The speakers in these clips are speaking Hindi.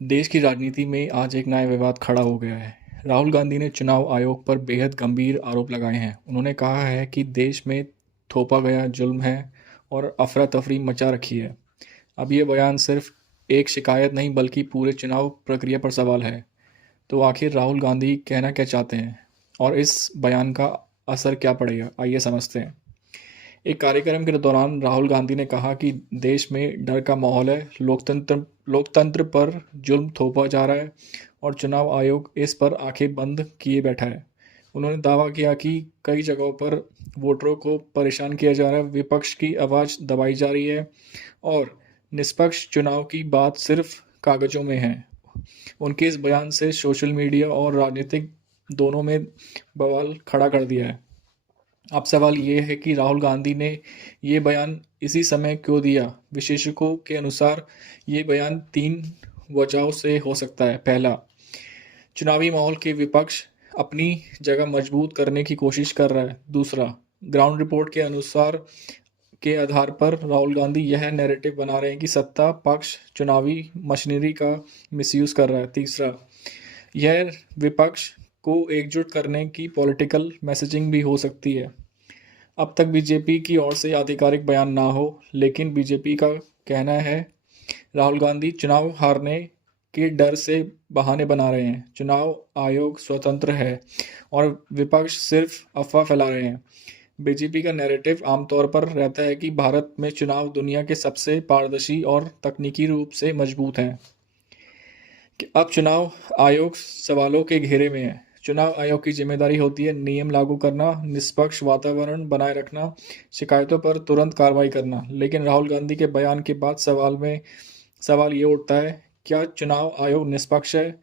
देश की राजनीति में आज एक नया विवाद खड़ा हो गया है। राहुल गांधी ने चुनाव आयोग पर बेहद गंभीर आरोप लगाए हैं। उन्होंने कहा है कि देश में थोपा गया जुल्म है और अफरा तफरी मचा रखी है। अब ये बयान सिर्फ एक शिकायत नहीं बल्कि पूरे चुनाव प्रक्रिया पर सवाल है। तो आखिर राहुल गांधी कहना क्या चाहते हैं और इस बयान का असर क्या पड़ेगा, आइए समझते हैं। एक कार्यक्रम के दौरान राहुल गांधी ने कहा कि देश में डर का माहौल है, लोकतंत्र पर जुल्म थोपा जा रहा है और चुनाव आयोग इस पर आंखें बंद किए बैठा है। उन्होंने दावा किया कि कई जगहों पर वोटरों को परेशान किया जा रहा है, विपक्ष की आवाज़ दबाई जा रही है और निष्पक्ष चुनाव की बात सिर्फ कागजों में है। उनके इस बयान से सोशल मीडिया और राजनीतिक दोनों में बवाल खड़ा कर दिया है। अब सवाल ये है कि राहुल गांधी ने ये बयान इसी समय क्यों दिया। विशेषज्ञों के अनुसार ये बयान 3 वजहों से हो सकता है। पहला, चुनावी माहौल के विपक्ष अपनी जगह मजबूत करने की कोशिश कर रहा है। दूसरा, ग्राउंड रिपोर्ट के आधार पर राहुल गांधी यह नैरेटिव बना रहे हैं कि सत्ता पक्ष चुनावी मशीनरी का मिसयूज कर रहा है। तीसरा, यह विपक्ष को एकजुट करने की पॉलिटिकल मैसेजिंग भी हो सकती है। अब तक बीजेपी की ओर से आधिकारिक बयान ना हो, लेकिन बीजेपी का कहना है राहुल गांधी चुनाव हारने के डर से बहाने बना रहे हैं। चुनाव आयोग स्वतंत्र है और विपक्ष सिर्फ अफवाह फैला रहे हैं। बीजेपी का नैरेटिव आमतौर पर रहता है कि भारत में चुनाव दुनिया के सबसे पारदर्शी और तकनीकी रूप से मजबूत हैं। कि अब चुनाव आयोग सवालों के घेरे में है। चुनाव आयोग की जिम्मेदारी होती है नियम लागू करना, निष्पक्ष वातावरण बनाए रखना, शिकायतों पर तुरंत कार्रवाई करना। लेकिन राहुल गांधी के बयान के बाद सवाल ये उठता है, क्या चुनाव आयोग निष्पक्ष है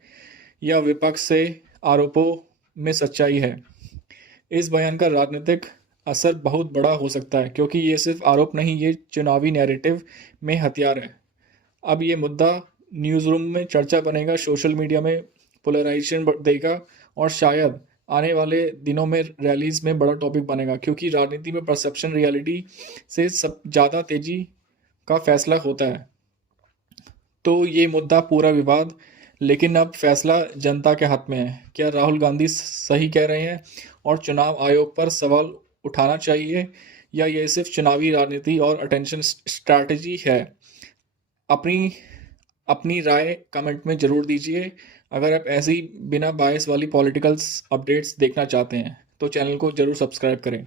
या विपक्ष से आरोपों में सच्चाई है। इस बयान का राजनीतिक असर बहुत बड़ा हो सकता है, क्योंकि ये सिर्फ आरोप नहीं, ये चुनावी नैरेटिव में हथियार है। अब ये मुद्दा न्यूज़ रूम में चर्चा बनेगा, सोशल मीडिया में पोलराइजेशन देगा और शायद आने वाले दिनों में रैलीज में बड़ा टॉपिक बनेगा, क्योंकि राजनीति में परसेप्शन रियलिटी से सब ज़्यादा तेजी का फैसला होता है। तो ये मुद्दा पूरा विवाद, लेकिन अब फैसला जनता के हाथ में है। क्या राहुल गांधी सही कह रहे हैं और चुनाव आयोग पर सवाल उठाना चाहिए, या ये सिर्फ चुनावी राजनीति और अटेंशन स्ट्रैटेजी है। अपनी अपनी राय कमेंट में ज़रूर दीजिए। अगर आप ऐसी बिना बायस वाली पॉलिटिकल्स अपडेट्स देखना चाहते हैं तो चैनल को ज़रूर सब्सक्राइब करें।